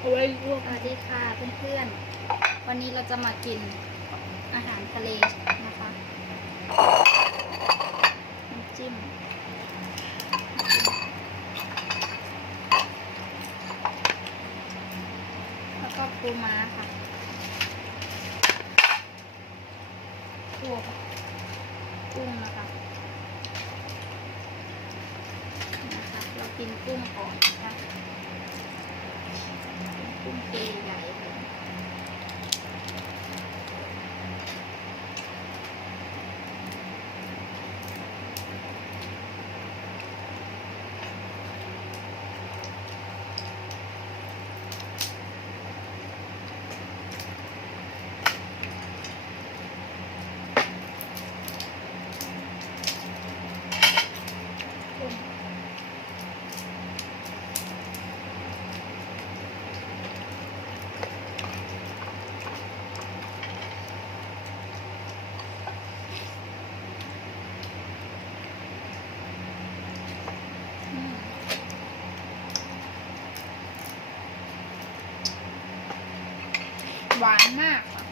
เอาไว้ลวก สวัสดีค่ะเพื่อนๆวันนี้เราจะมากินอาหารทะเลนะคะน้ำจิ้มแล้วก็ปูม้าค่ะกุ้งนะคะเรากินกุ้งก่อนนะคะกุ้งตัวใหญ่เลยหวานมากค่ะ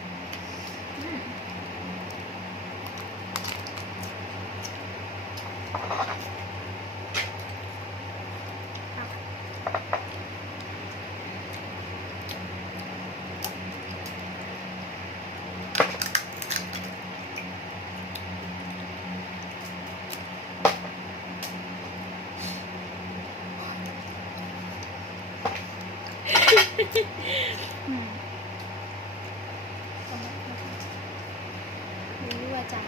รู้ว่าจะ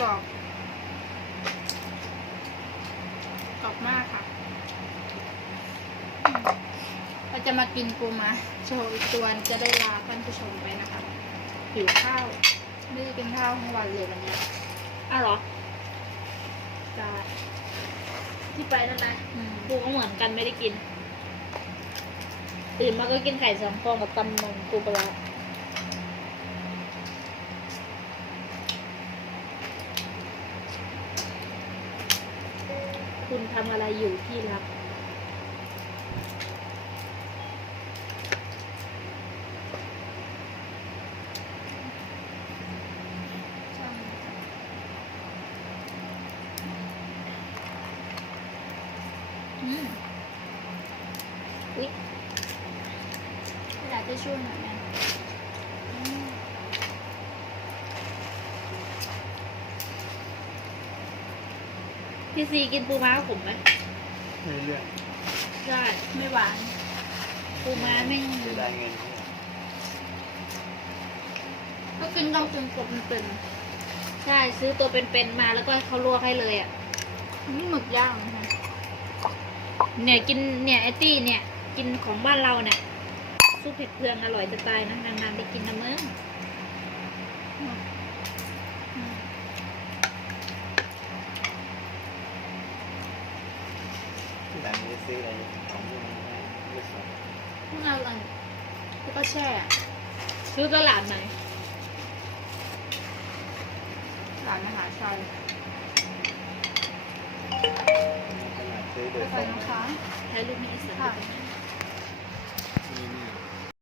กรอบมากค่ะเราจะมากินปูม้าโชว์ตัวจะได้ลาท่านผู้ชมไปนะคะหิวข้าวไม่ได้กินข้าวทั้งวันเลยวันนี้ อ้าวเหรอ จะ ที่ไปนั่นนะปูก็เหมือนกันไม่ได้กินตื่นมาก็กินไข่สองฟองกับตำนมปูปลาร้าคุณทำอะไรอยู่ที่รักอุ๊ย กระดาษทิชชู่หน่อยนะ พี่ซีกินปูม้าขมไหม เรื่อย ใช่ ไม่หวาน ปูม้าไม่ ๆจะได้เงิน ก็กินต้องกินกบมันเป็น ใช่ซื้อตัวเป็นๆมาแล้วก็ให้เขาลวกให้เลยอ่ะ นี่หมึกย่างนะคะ เนี่ยกินเนี่ยไอตี้เนี่ยกินของบ้านเราเนี่ยซุปเผ็ดเพืองอร่อยจะตายนะนานๆได้กินนะมึง ที่หลังจะซื้ออะไรของพวกนี้ไม่สด พวกเราอันแล้วก็แช่ ซื้อตลาดไหน ร้านอาหารชาย ขนาดซื้อโดยต ใส่ รง นะคะ ใช้ลูกนี้สัก ค่ะ นิด